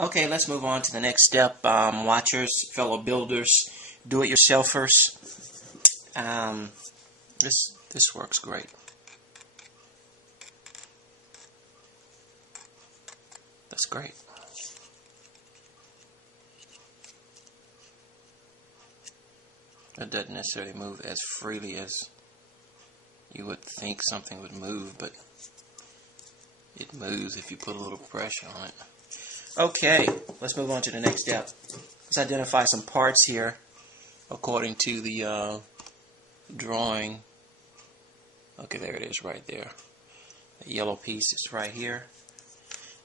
Okay, let's move on to the next step. Watchers, fellow builders, do-it-yourselfers. This works great. That's great. It doesn't necessarily move as freely as you would think something would move, but it moves if you put a little pressure on it. Okay, let's move on to the next step. Let's identify some parts here according to the drawing. Okay, there it is right there. The yellow piece is right here.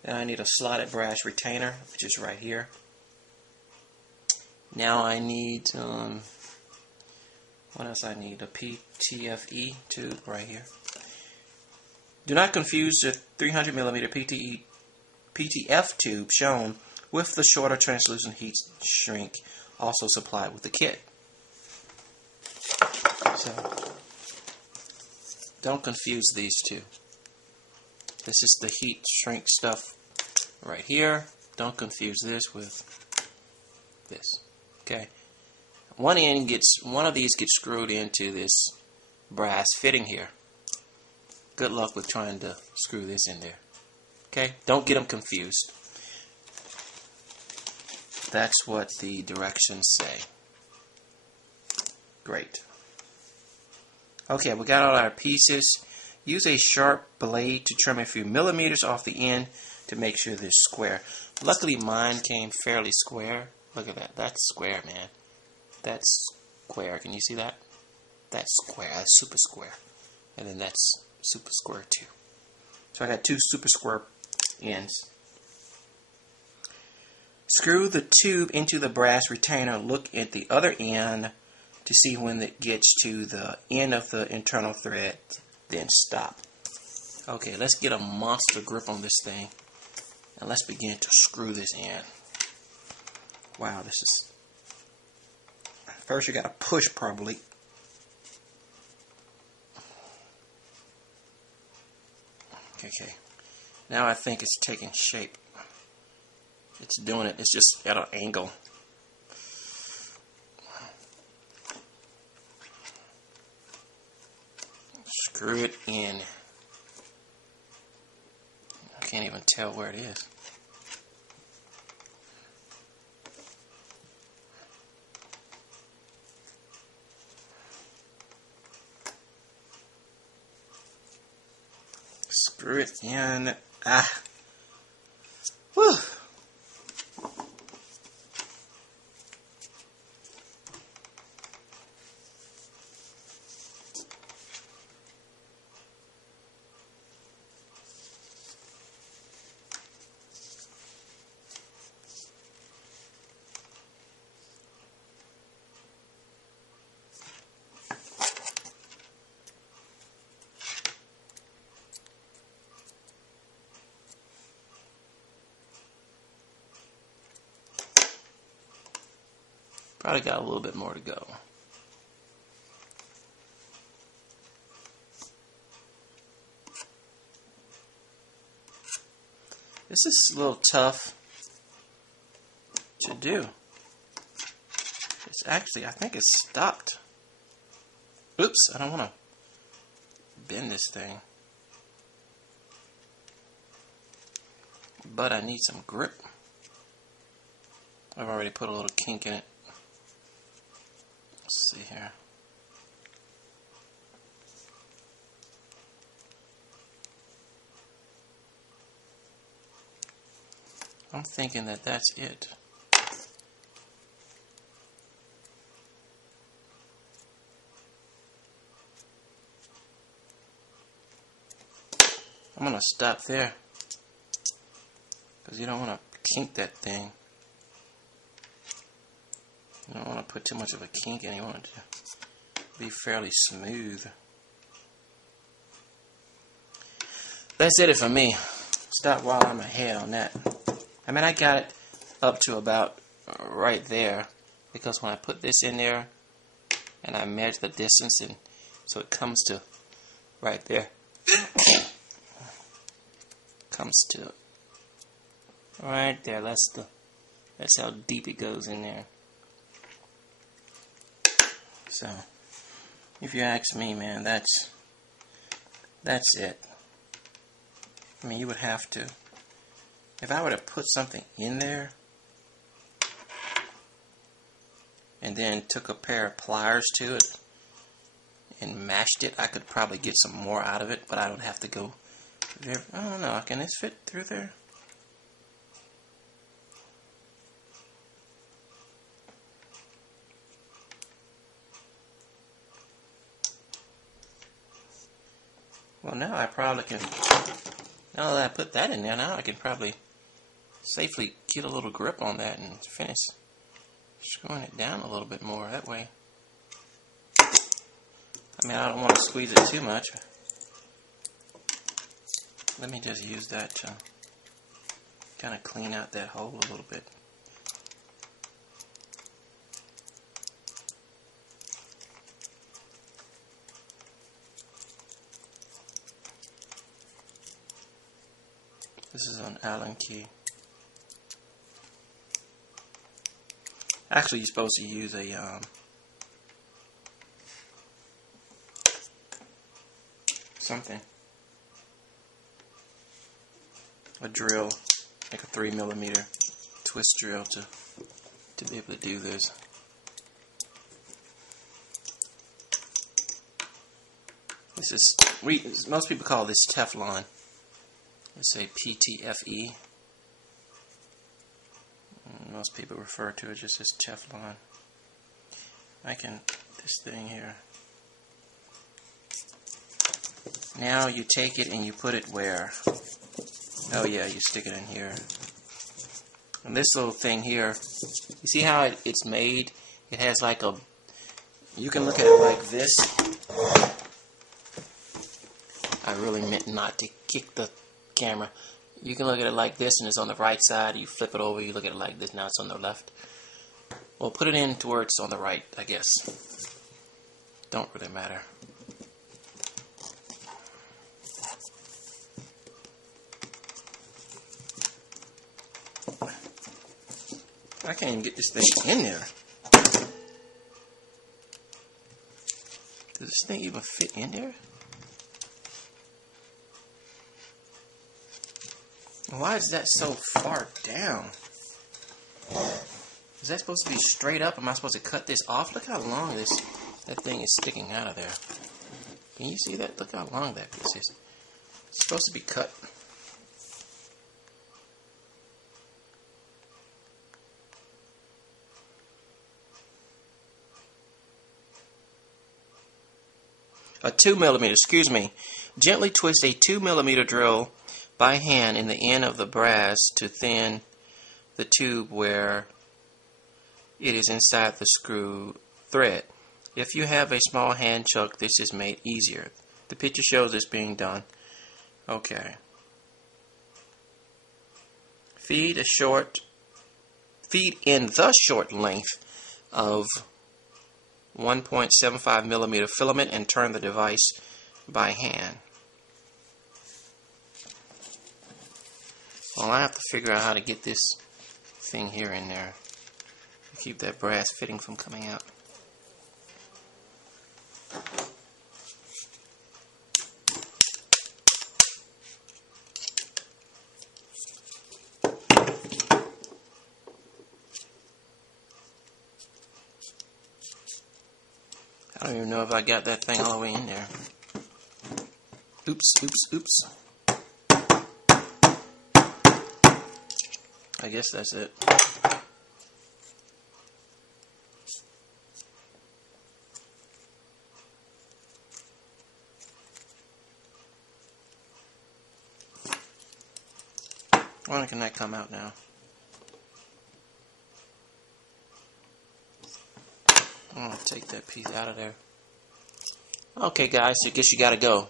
Then I need a slotted brass retainer, which is right here. Now I need, what else I need? A PTFE tube right here. Do not confuse the 300mm PTF tube shown with the shorter translucent heat shrink also supplied with the kit. So, don't confuse these two. This is the heat shrink stuff right here. Don't confuse this with this. Okay. One of these gets screwed into this brass fitting here. Good luck with trying to screw this in there. Okay? Don't get them confused. That's what the directions say. Great. Okay, we got all our pieces. Use a sharp blade to trim a few millimeters off the end to make sure they're square. Luckily mine came fairly square. Look at that. That's square, man. That's square. Can you see that? That's square. That's super square. And then that's super square too. So I got two super square ends. Screw the tube into the brass retainer. Look at the other end to see when it gets to the end of the internal thread. Then stop. Okay, let's get a monster grip on this thing. And let's begin to screw this in. Wow, this is... First you gotta push probably. Okay. Now I think it's taking shape. It's doing it. It's just at an angle. Screw it in. I can't even tell where it is. Screw it in. Whew. Probably got a little bit more to go. This is a little tough to do. It's actually, I think it's stopped. Oops, I don't want to bend this thing. But I need some grip. I've already put a little kink in it. Let's see here. I'm thinking that that's it. I'm going to stop there because you don't want to kink that thing. You don't want to put too much of a kink in. You want it to be fairly smooth. That's it for me. Stop while I'm ahead on that. I mean, I got it up to about right there because when I put this in there and I measure the distance, and so it comes to right there. Comes to Right there, that's how deep it goes in there. So, if you ask me, man, that's it. I mean, you would have to, if I were to put something in there and then took a pair of pliers to it and mashed it, I could probably get some more out of it, but I don't have to go there. I don't know, can this fit through there? Well, now I probably can, now that I put that in there, now I can probably safely get a little grip on that and finish screwing it down a little bit more that way. I mean, I don't want to squeeze it too much. Let me just use that to kind of clean out that hole a little bit. This is an Allen key. Actually, you're supposed to use a a drill, like a 3mm twist drill to be able to do this. This is, most people call this Teflon. It's a PTFE. Most people refer to it just as Teflon. This thing here. Now you take it and you put it where? Oh yeah, you stick it in here. And this little thing here, you see how it's made? It has like a, you can look at it like this. I really meant not to kick the camera. You can look at it like this and it's on the right side. You flip it over, you look at it like this, now it's on the left. Well, put it in to where it's on the right, I guess. Don't really matter. I can't even get this thing in there. Does this thing even fit in there? Why is that so far down? Is that supposed to be straight up? Am I supposed to cut this off? Look how long that thing is sticking out of there. Can you see that? Look how long that piece is. It's supposed to be cut. A 2mm, excuse me. Gently twist a 2mm drill by hand in the end of the brass to thin the tube where it is inside the screw thread. If you have a small hand chuck, this is made easier. The picture shows this being done. Okay. Feed in the short length of 1.75mm filament and turn the device by hand. Well, I have to figure out how to get this thing here in there to keep that brass fitting from coming out. I don't even know if I got that thing all the way in there. Oops, oops, oops. I guess that's it. When can that come out now? I'm going to take that piece out of there. Okay guys, I guess you gotta go.